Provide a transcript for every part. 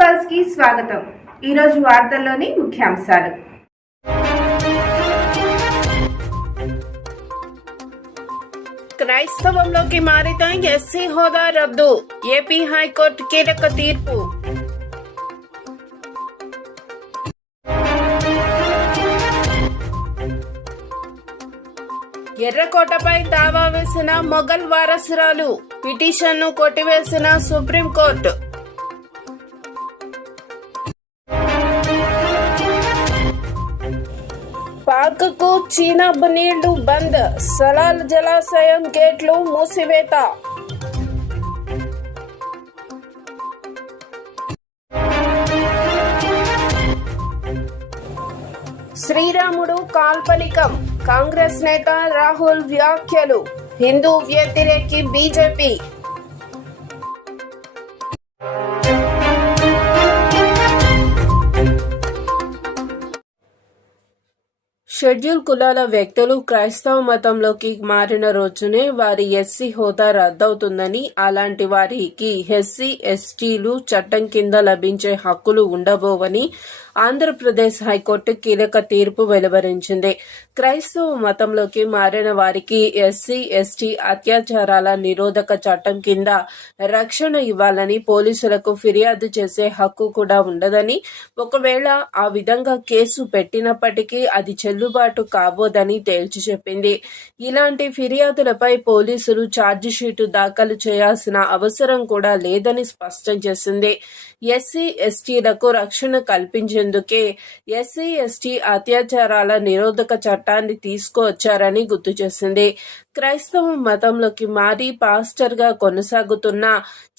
పల్స్కి స్వాగతం. ఈరోజు వార్తల్లోని ముఖ్యాంశాలు. క్రైస్తవంలోకి మారిన ఎస్సీ హోదా రద్దు. ఏపీ హైకోర్టు కీలక తీర్పు. ఎర్రకోటపై దావా వేసిన మొఘల్ వారసురాలు పిటిషన్ను కొట్టివేసిన సుప్రీంకోర్టు. పార్కుకు చీనబ్ నీళ్ళు బంద్. సలాల్ జలాశయం గేట్లు మూసివేత. శ్రీరాముడు కాల్పనికం. కాంగ్రెస్ నేత రాహుల్ వ్యాఖ్యలు. హిందూ వ్యతిరేకి బీజేపీ. షెడ్యూల్ కులాల వ్యక్తులు క్రైస్తవ మతంలోకి మారిన రోజునే వారి ఎస్సీ హోదా రద్దవుతుందని అలాంటి వారికి ఎస్సీ ఎస్టీలు చట్టం కింద లభించే హక్కులు ఉండబోవని ఆంధ్రప్రదేశ్ హైకోర్టు కీలక తీర్పు వెలువరించింది. క్రైస్తవ మతంలోకి మారిన వారికి ఎస్సీ ఎస్టీ అత్యాచారాల నిరోధక చట్టం కింద రక్షణ ఇవ్వాలని పోలీసులకు ఫిర్యాదు చేసే హక్కు కూడా ఉండదని ఒకవేళ ఆ విధంగా కేసు పెట్టినప్పటికీ అది చెల్లు చెల్లుబాటు కాబోదని తేల్చి చెప్పింది. ఇలాంటి ఫిర్యాదులపై పోలీసులు ఛార్జిషీటు దాఖలు చేయాల్సిన అవసరం కూడా లేదని స్పష్టం చేసింది. ఎస్సీ ఎస్టీలకు రక్షణ కల్పించేందుకే ఎస్సీ ఎస్టీ అత్యాచారాల నిరోధక చట్టాన్ని తీసుకువచ్చారని గుర్తు చేసింది. క్రైస్తవ మతంలోకి మారి పాస్టర్గా కొనసాగుతున్న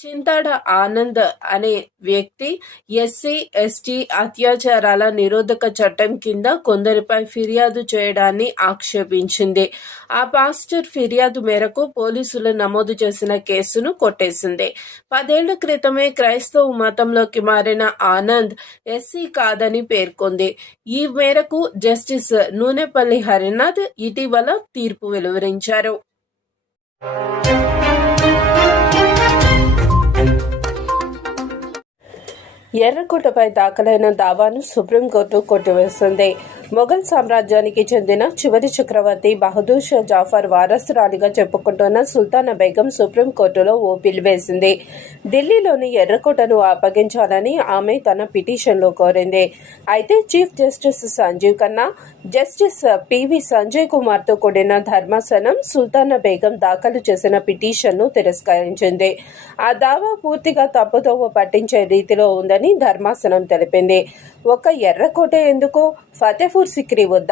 చింతాడ ఆనంద్ అనే వ్యక్తి ఎస్సీ ఎస్టీ అత్యాచారాల నిరోధక చట్టం కింద కొందరిపై ఫిర్యాదు ఫిర్యాదు చేయడాన్ని ఆక్షేపించింది. ఆ పాస్టర్ ఫిర్యాదు మేరకు పోలీసులు నమోదు చేసిన కేసును కొట్టేసింది. పదేళ్ళ క్రితమే క్రైస్తవ మతంలోకి మారిన ఆనంద్ ఎస్సీ కాదని పేర్కొంది. ఈ మేరకు జస్టిస్ నూనెపల్లి హరినాథ్ ఇటీవల తీర్పు వెలువరించారు. ఎర్రకోటపై దాఖలైన దావాను సుప్రీంకోర్టు కొట్టివేసింది. మొఘల్ సామ్రాజ్యానికి చెందిన చివరి చక్రవర్తి బహదూర్ షా జాఫర్ వారసురాలిగా చెప్పుకుంటున్న సుల్తానా బేగం సుప్రీంకోర్టులో ఓ వేసింది. ఢిల్లీలోని ఎర్రకోటను అప్పగించాలని ఆమె తన పిటిషన్లో కోరింది. అయితే chief justice Sanjiv Khanna justice PV Sanjay కుమార్తో కూడిన ధర్మాసనం సుల్తానా బేగం దాఖలు చేసిన పిటిషన్ను తిరస్కరించింది. ఆ దావా పూర్తిగా తప్పుదోవ పట్టించే రీతిలో ఉందని ధర్మాసనం తెలిపింది. ఒక ఎర్రకోట ఎందుకు? ఫతేపూర్ సిక్రీ వద్ద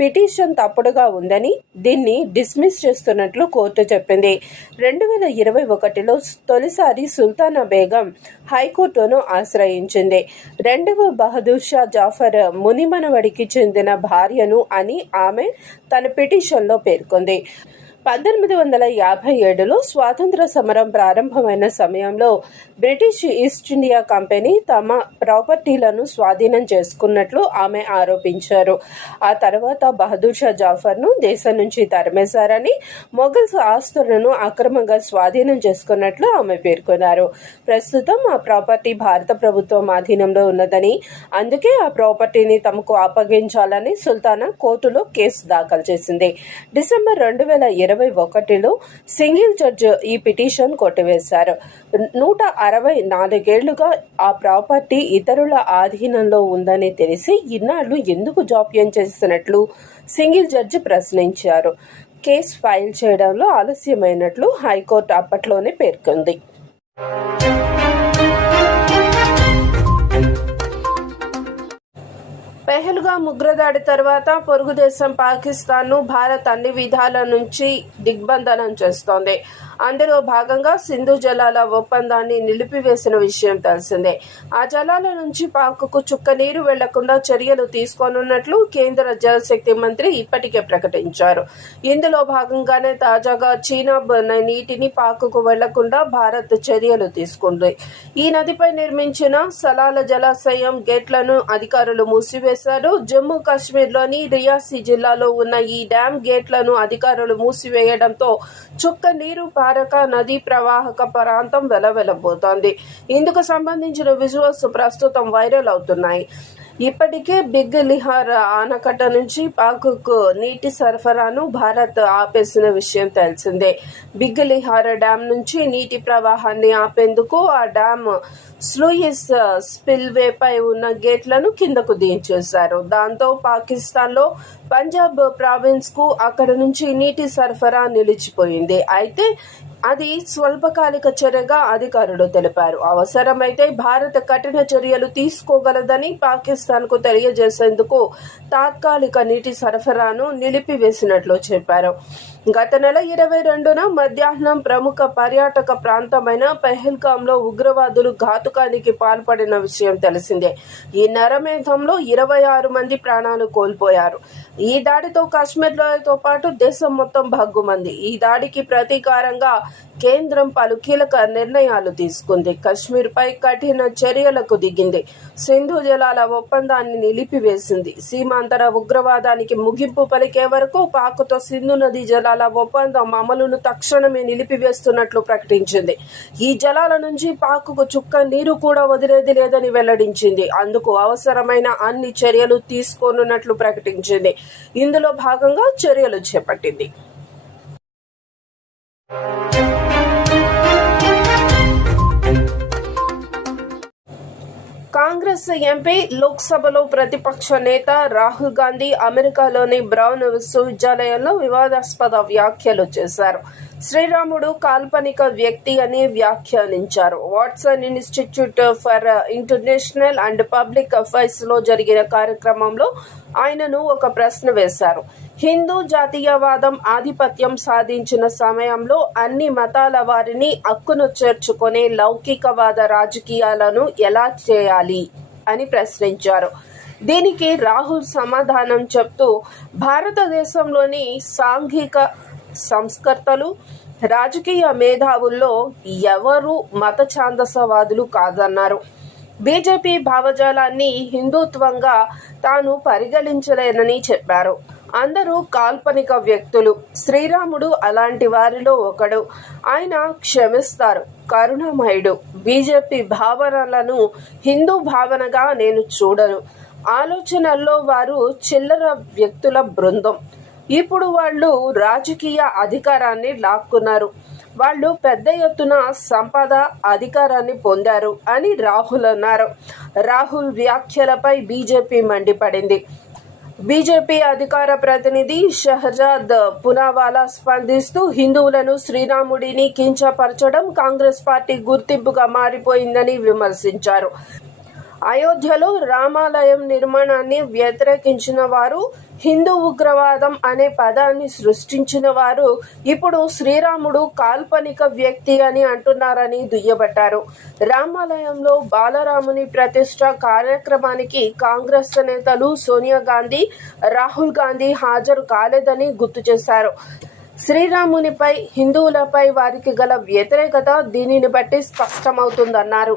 పిటిషన్ తప్పుడుగా ఉందని దీన్ని డిస్మిస్ చేస్తున్నట్లు కోర్టు చెప్పింది. రెండు వేల ఇరవై ఒకటిలో తొలిసారి సుల్తానా బేగం హైకోర్టును ఆశ్రయించింది. రెండవ బహదూర్ షా జాఫర్ మునిమనవడికి చెందిన భార్యను అని ఆమె తన పిటిషన్లో పేర్కొంది. పద్దెనిమిది వందల యాభై ఏడులో స్వాతంత్ర సమరం ప్రారంభమైన సమయంలో బ్రిటిష్ ఈస్ట్ ఇండియా కంపెనీ తమ ప్రాపర్టీలను స్వాధీనం చేసుకున్నట్లు ఆమె ఆరోపించారు. ఆ తర్వాత బహదూర్ షా జాఫర్ను దేశం నుంచి తరిమేశారని మొఘల్స్ ఆస్తులను అక్రమంగా స్వాధీనం చేసుకున్నట్లు ఆమె పేర్కొన్నారు. ప్రస్తుతం ఆ ప్రాపర్టీ భారత ప్రభుత్వం ఆధీనంలో ఉన్నదని అందుకే ఆ ప్రాపర్టీని తమకు అప్పగించాలని సుల్తానా కోర్టులో కేసు దాఖలు చేసింది. డిసెంబర్ రెండు వేల ఇరవై ఒకటిలో సింగిల్ జడ్జ్ ఈ పిటిషన్ కొట్టివేశారు. నూట అరవై నాలుగేళ్ళుగా ఆ ప్రాపర్టీ ఇతరుల ఆధీనంలో ఉందని తెలిసి ఇన్నాళ్ళు ఎందుకు జాప్యం చేసినట్లు సింగిల్ జడ్జి ప్రశ్నించారు. కేసు ఫైల్ చేయడంలో ఆలస్యమైనట్లు హైకోర్టు అప్పట్లోనే పేర్కొంది. పెహల్గా ఉగ్రదాడి తర్వాత పొరుగుదేశం పాకిస్తాన్ను భారత్ అన్ని విధాల నుంచి దిగ్బంధనం చేస్తోంది. అందులో భాగంగా సింధు జలాల ఒప్పందాన్ని నిలిపివేసిన విషయం తెలిసిందే. ఆ జలాల నుంచి పాక్కు చుక్క నీరు వెళ్ళకుండా చర్యలు తీసుకోనున్నట్లు కేంద్ర జలశక్తి మంత్రి ఇప్పటికే ప్రకటించారు. ఇందులో భాగంగానే తాజాగా చీనా నీటిని పాక్కు వెళ్ళకుండా భారత్ చర్యలు తీసుకుంది. ఈ నదిపై నిర్మించిన సలాల జలాశయం గేట్లను అధికారులు చేశారు జమ్మూ కాశ్మీర్లోని రియాసీ జిల్లాలో ఉన్న ఈ డ్యాం గేట్లను అధికారులు మూసివేయడంతో చుక్క నీరు పారక నదీ ప్రవాహక ప్రాంతం వెలవెలబోతోంది. ఇందుకు సంబంధించిన విజువల్స్ ప్రస్తుతం వైరల్ అవుతున్నాయి. ఇప్పటికే బిగ్ లిహార్ ఆనకట్ట నుంచి పాకుకు నీటి సరఫరాను భారత్ ఆపేసిన విషయం తెలిసిందే. బిగ్ లిహార్ డ్యాం నుంచి నీటి ప్రవాహాన్ని ఆపేందుకు ఆ డ్యాం స్లూయిస్ స్పిల్వేపై ఉన్న గేట్లను కిందకు దించేశారు. దాంతో పాకిస్తాన్లో పంజాబ్ ప్రావిన్స్కు అక్కడ నుంచి నీటి సరఫరా నిలిచిపోయింది. అయితే అది స్వల్పకాలిక చర్యగా అధికారులు తెలిపారు. అవసరమైతే భారత్ కఠిన చర్యలు తీసుకోగలదని పాకిస్తాన్కు తెలియజేసేందుకు తాత్కాలిక నీటి సరఫరాను నిలిపివేసినట్లు చెప్పారు. గత నెల ఇరవై రెండున మధ్యాహ్నం ప్రముఖ పర్యాటక ప్రాంతమైన పెహల్గాంలో ఉగ్రవాదులు ఘాతుకానికి పాల్పడిన విషయం తెలిసిందే. ఈ నరమేధంలో ఇరవై ఆరు మంది ప్రాణాలు కోల్పోయారు. ఈ దాడితో కాశ్మీర్లతో పాటు దేశం మొత్తం భగ్గుమంది. ఈ దాడికి ప్రతీకారంగా కేంద్రం పలు కీలక నిర్ణయాలు తీసుకుంది. కశ్మీర్పై కఠిన చర్యలకు దిగింది. సింధు జలాల ఒప్పందాన్ని నిలిపివేసింది. సీమాంతర ఉగ్రవాదానికి ముగింపు పలికే వరకు పాక్తో సింధు నది జలాల ఒప్పందం అమలును తక్షణమే నిలిపివేస్తున్నట్లు ప్రకటించింది. ఈ జలాల నుంచి పాక్కు చుక్క నీరు కూడా వదిలేది లేదని వెల్లడించింది. అందుకు అవసరమైన అన్ని చర్యలు తీసుకోనున్నట్లు ప్రకటించింది. ఇందులో భాగంగా చర్యలు చేపట్టింది. Ка కాంగ్రెస్ ఎంపీ లోక్సభలో ప్రతిపక్ష నేత రాహుల్ గాంధీ అమెరికాలోని బ్రౌన్ విశ్వవిద్యాలయంలో వివాదాస్పద వ్యాఖ్యలు చేశారు. శ్రీరాముడు కాల్పనిక వ్యక్తి అని వ్యాఖ్యానించారు. Watson Institute for International and Public అఫైర్స్లో జరిగిన కార్యక్రమంలో ఆయనను ఒక ప్రశ్న వేశారు. హిందూ జాతీయవాదం ఆధిపత్యం సాధించిన సమయంలో అన్ని మతాల వారిని హక్కును చేర్చుకునే లౌకికవాద రాజకీయాలను ఎలా చేయాలి? అని ప్రశ్నించారు. దీనికి రాహుల్ సమాధానం చెప్తూ భారతదేశంలోని సాంఘిక సంస్కర్తలు రాజకీయ మేధావుల్లో ఎవరు మత ఛాందసవాదులు కాదన్నారు. బీజేపీ భావజాలాన్ని హిందుత్వంగా తాను పరిగణించలేనని చెప్పారు. అందరూ కాల్పనిక వ్యక్తులు. శ్రీరాముడు అలాంటి వారిలో ఒకడు. ఆయన క్షమిస్తారు. కరుణామయుడు. బీజేపీ భావనలను హిందూ భావనగా నేను చూడను. ఆలోచనల్లో వారు చిల్లర వ్యక్తుల బృందం. ఇప్పుడు వాళ్ళు రాజకీయ అధికారాన్ని లాక్కున్నారు. వాళ్ళు పెద్ద ఎత్తున సంపద అధికారాన్ని పొందారు అని రాహుల్ అన్నారు రాహుల్ వ్యాఖ్యలపై బీజేపీ మండిపడింది. బీజేపీ అధికార ప్రతినిధి షహజాద్ పునావాలా స్పందిస్తూ హిందువులను శ్రీరాముడిని కించపరచడం కాంగ్రెస్ పార్టీ గుర్తింపుగా మారిపోయిందని విమర్శించారు. అయోధ్యలో రామాలయం నిర్మాణాన్ని వ్యతిరేకించిన వారు హిందూ ఉగ్రవాదం అనే పదాన్ని సృష్టించిన వారు ఇప్పుడు శ్రీరాముడు కాల్పనిక వ్యక్తి అని అంటున్నారని దుయ్యబట్టారు. రామాలయంలో బాలరాముని ప్రతిష్ట కార్యక్రమానికి కాంగ్రెస్ నేతలు సోనియా గాంధీ రాహుల్ గాంధీ హాజరు కాలేదని గుర్తు చేశారు. శ్రీరామునిపై హిందువులపై వారికి గల వ్యతిరేకత దీనిని బట్టి స్పష్టమవుతుందన్నారు.